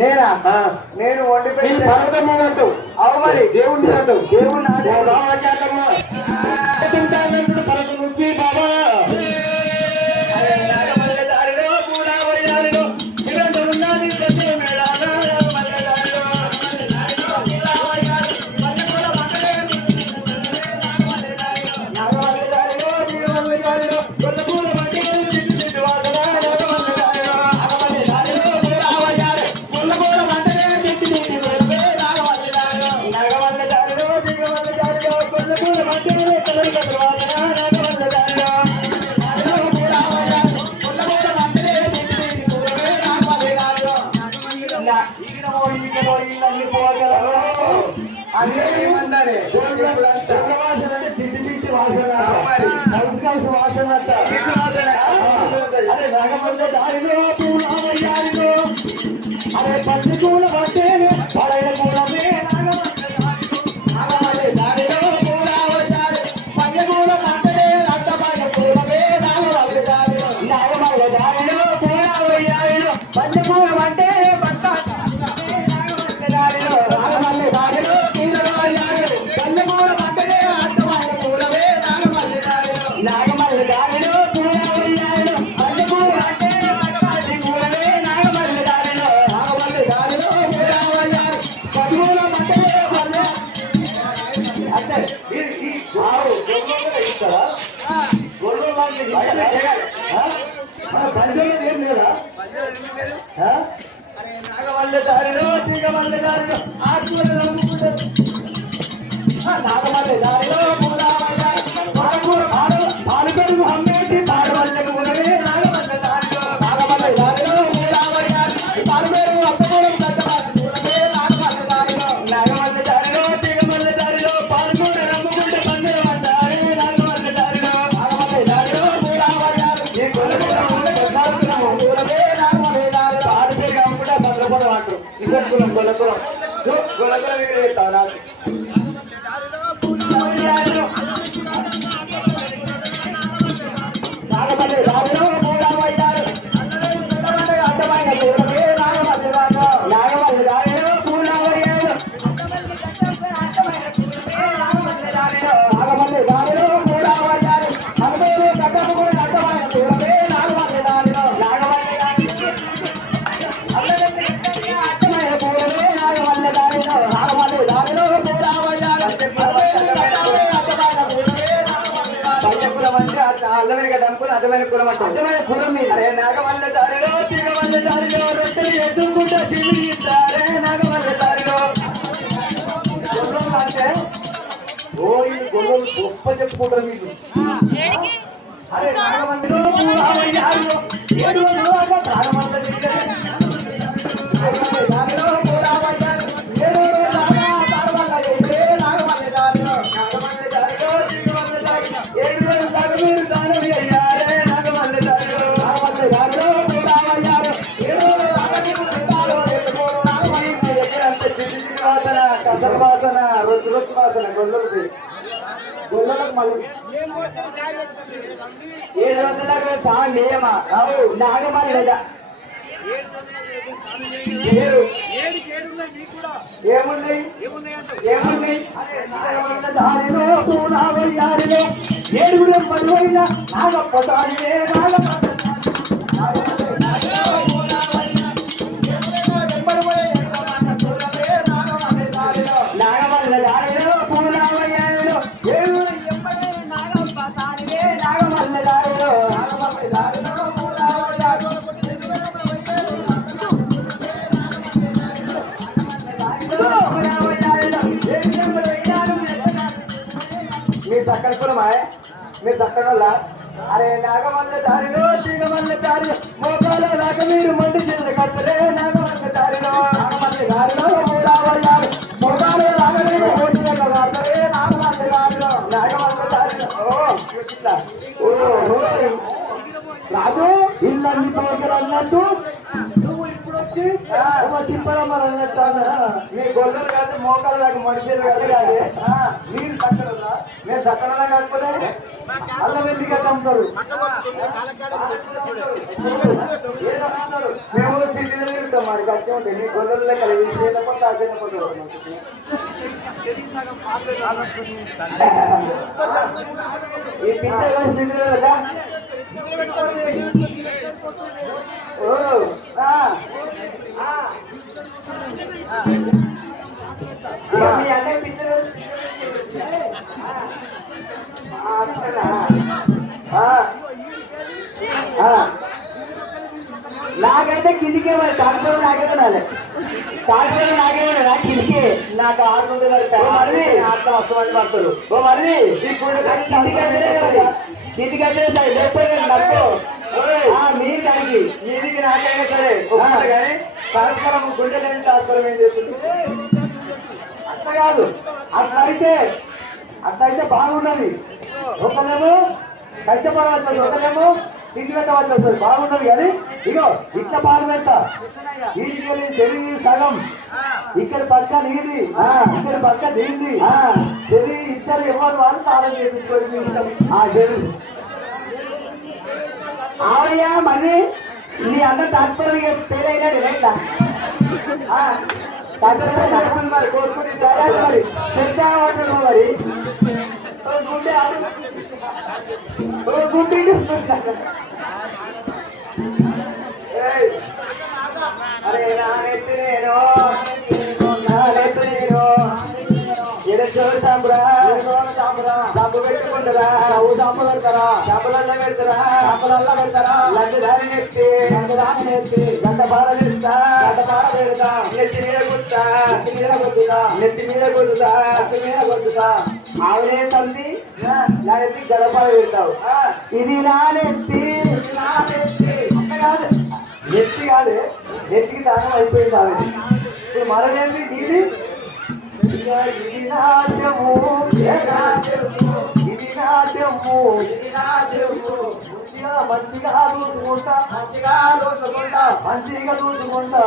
నేనా నేను వండి పెట్టి పర్వతం అన్నట్టు అవు మరి దేవుడిని అన్నట్టు దేవుడిని పర్వతం నుంచి బాబా అరే పచ్చి పూల పట్టే పడైన పూలమే నాగవల్ల దారిలో తీగవల్ల దారిలో నాగవల్ల దారిలో పాలుగొడుగు అమ్మేసి పాడవల్లకు ఉన్నవే నాగవల్ల దారిలో నాగవల్ల దారిలో పాలుగొడుగు అప్పగొడుగు పెద్దవాళ్ళే నాగవల్ల దారిలో నాగవల్ల దారిలో తీగవల్ల దారిలో పాలుగొడు రమ్ముకుంటే పండుగ పడ్డారే నాగవల్ల దారిలో నాగవల్ల దారిలో ఈ గొల్లగొల్ల కులం గొల్లకులం గొల్లకులం నాగమల్లి రాజు పూలవయ్యారు అడ్డమైన పూలమే నాగమల్లి రాజు నాగమల్లి రాజు పూలవయ్యారు నాగమల్లి రాజు పూలవయ్యారు అందరూ గడ్డము కూడా అడ్డమైన పూలమే నాగమల్లి రాజు నాగమల్లి అడ్డమైన పూలమే నాగమల్లి రాజు నాగమల్లి రాజు పూలవయ్యారు అర్థమైన కదా అనుకుని అర్థమైన కులం అంటే అర్థమైన కులం మీద అరే నాగవల్ల దారిలో తీగవల్ల దారిలో రొట్టెలు ఎత్తుకుంటా చిరిగిస్తారే నాగవల్ల దారిలో గొర్రెలు అంటే ఓ ఈ గొర్రెలు గొప్ప చెప్పుకుంటారు మీకు అరే నాగవల్లిలో ఏడు ప్రాణమంతా వాసన రొచ్చు రొచ్చు వాసన గొల్లలకి గొల్లలకు మళ్ళీ 7 రోజులకు చాలా నియమా నాగమల్లి లేదా ఏమున్నాయి నాగమల్ల దారిలో పూలవయ్యారిలో ఏడుగురు పడిపోయిన నాగప్ప దారిలే నాగమల్ల మీరు చక్కని కులమా మీరు చక్కని వాళ్ళ అరే నాగమల్ల దారిలో తీగమల్ల దారిలో మోకాల దాకా మీరు మండి చేసిన కట్టలే నాగమల్ల దారిలో నాగమల్ల దారిలో మూడవయ్యారు మోకాల దాకా మీరు మోటిగా కడతలే నాగమల్ల దారిలో నాగమల్ల దారిలో రాజు ఇల్లన్ని పోగలు అన్నట్టు నువ్వు ఇప్పుడు వచ్చి వచ్చి చిప్పలమ్మ మీ గొల్లలు కాదు మోకాలు కాదు మనుషులు కాదు కాదు మీరు చక్కగా మేము చక్కగా కాకపోతే అల్లం ఎందుకు అమ్ముతారు మేము సిటీలో తిరుగుతాం మరి కష్టం ఉంటుంది మీ గొల్లలు లెక్క చిన్నపట్టు ఆ చిన్నపట్టు ఈ పిచ్చర్ సిటీలో కదా మీ అన్నయ్య పిచ్చర్ నాకైతే కిందికే మరి డాక్టర్ నాకైతే రాలే డాక్టర్ నాకేమో నా కిందికే నాకు 600 మరి ఆత్మ వస్తామని పడతారు ఓ మరి కిందికైతే సరే లేకపోతే నక్కో మీరు దానికి మీదికి నాకైనా సరే కానీ పరస్పరం గుండె లేని తాత్పరం ఏం చేస్తుంది అట్లా కాదు అట్లయితే బాగున్నది ఒకరేమో కష్టపడవచ్చు ఒకరేమో తిండి పెట్టవచ్చు వస్తుంది బాగున్నది కానీ ఇగో ఇట్లా బాగా పెట్ట వీటికి శరీరం సగం ఇక్కడ పక్క నీది ఇక్కడ పక్క నీది శరీరం ఇద్దరు ఎవరు వాళ్ళు తాళం చేపించుకోవాలి ఆవయ్యా మరి నీ అన్న తాత్పర్యం పేరైనాడు రైట్లా మరి కోరుకుని మరి పెద్ద మరి గుండె అరే నానెత్తి నేను డబ్బు పెట్టుకుంటారా డబ్బు డబ్బు పెడతారా డబ్బులల్లో పెడతారా లడ్డు దారి నెత్తి గంట బార పెడతా నెత్తి మీద కొద్దుతా ఆవిడే తల్లి నా నెత్తి గడపాల పెడతావు ఇది నా నెత్తి కాదు నెత్తి కాదు నెత్తికి దానం అయిపోయింది ఆవిడ ఇప్పుడు మనదేంటి నీది ఇది నాశము మంచిగా చూసుకుంటా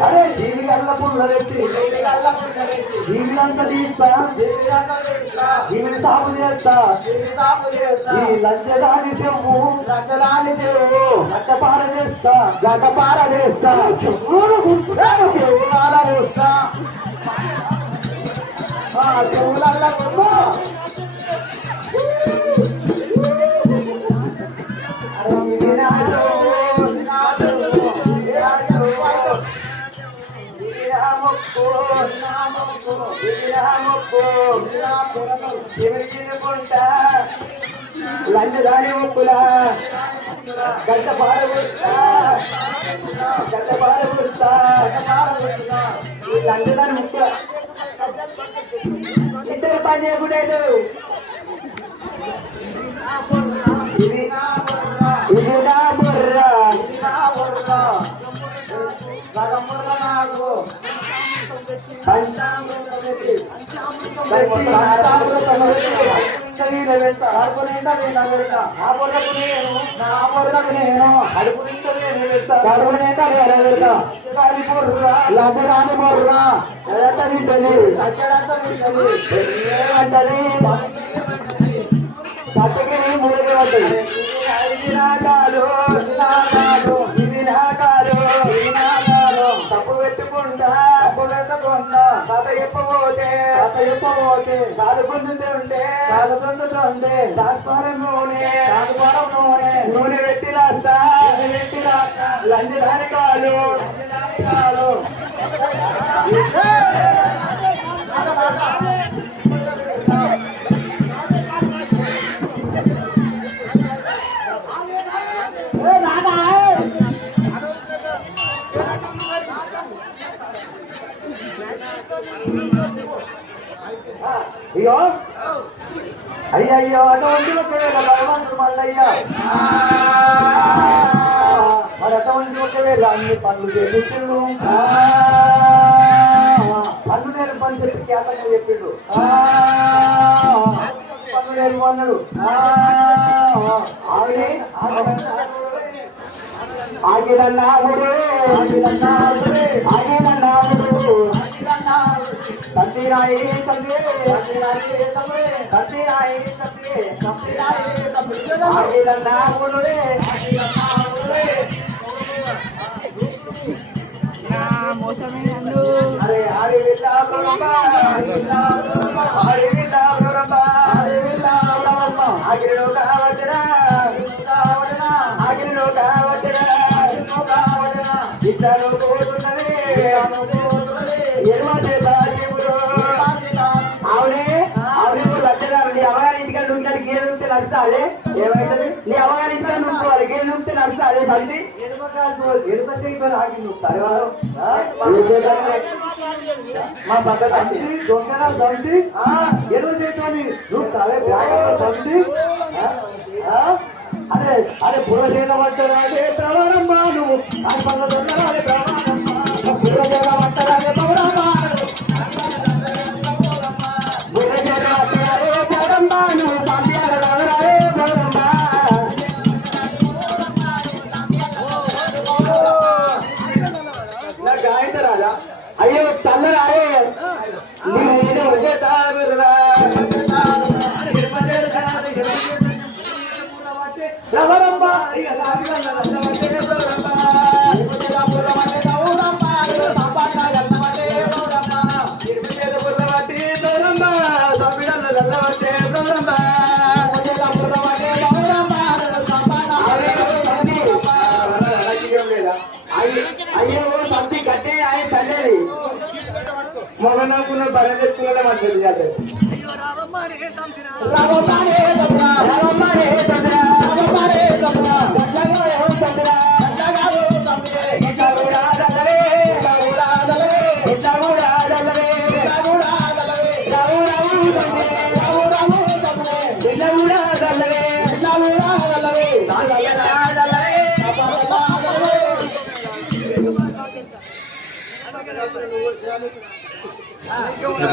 అరే దీని కళ్ళ పుల్లెత్తి దీనిలంతా తీస్తా దీనిని సాగు చేస్తా ఈ లంచదాని చెవు గడ్డపార చేస్తా చెవులాల వేస్తా చెవులల్ల లంచదాని ముక్కులా గడ్డ పారబోస్తా ఈ లంచదాని ముక్కుల ఇద్దరు పని చేయకుండా ఇది నా బుర్ర నాకు పక్కకి మూడు తప్పు పెట్టుకుంటా కథ చెప్పబోతే కాదు పొందుతుంటే దాస్పారం నూనె పెట్టి రాస్తా లంచదాని కాలు ఇగో అయ్యయ్యో అటువంటి భగవంతుడు మల్లయ్య మరి అటువంటి ఒకవేళ అన్ని పనులు చేపించిండు పన్ను నేను పని చెప్పి కేతంగా చెప్పిండు పన్ను నేను అన్నాడు ఆవిడే ఆగిలన్నాముడు కత్తిరాయి ఆగిలన్నాముడు అరే ఆడి ఆగిరిలో కావచ్చరా ఆగిరిలో కావచ్చరా ఇద్దరు పోతున్నది అవునే అవునే లక్షణాలు నీ అవగారి ఇంటికి నుండి గేలు నుండి నడుస్తాడే ఏమైతుంది నీ అవగారి ఇంటికి నుండి గేలు నుండి నడుస్తాడే తల్లి మా పక్క దొంగ తండ్రి ఎరువు చేసాని నువ్వు తలే తండ్రి అదే అదే పూర్వజీన పట్టరాదే ప్రవరమ్మ నువ్వు అని పనుల దొంగరాలే ప్రవరమ్మ పూర్వజీన పట్టరాదే పౌరమ్మ పూర్వజీన పట్టరాదే పౌరమ్మ నువ్వు పంపియాల దొంగరాలే పౌరమ్మ గాయత రాజా అయ్యో తల్లరాయే నేను వచ్చేతారురా రవరమ్మ ఇక అయ్యో సంతి కట్టే ఆయన తల్లి మొగనకున్న బలం తెచ్చుకునే మంచిది కాదు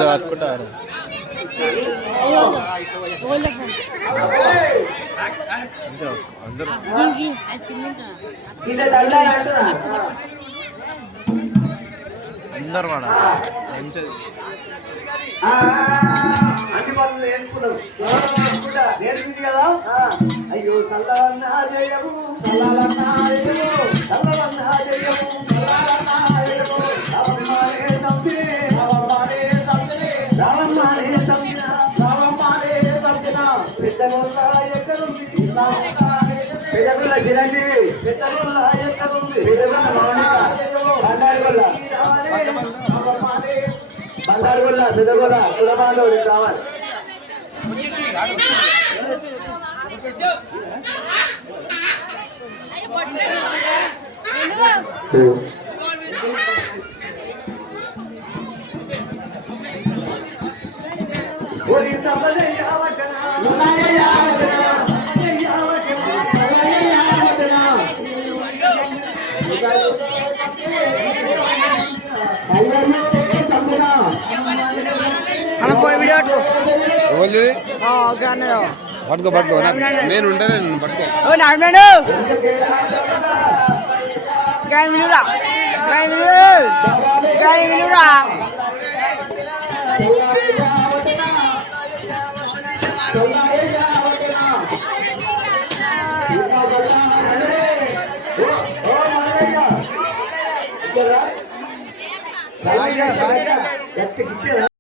పట్టుకుంటారు అందరు కూడా అన్ని పనులు నేర్పింది కదా అయ్యో చల్లవన్నా జయము చల్లవన్నా జయము చల్లవన్నా జయము చిరంజీవి బంగారుగొల్ల పెద్దగొల్ల కులబాలో కావాలి పట్టుకో పట్టుకో నేను ఉంటాను నేను పట్టుకో Saya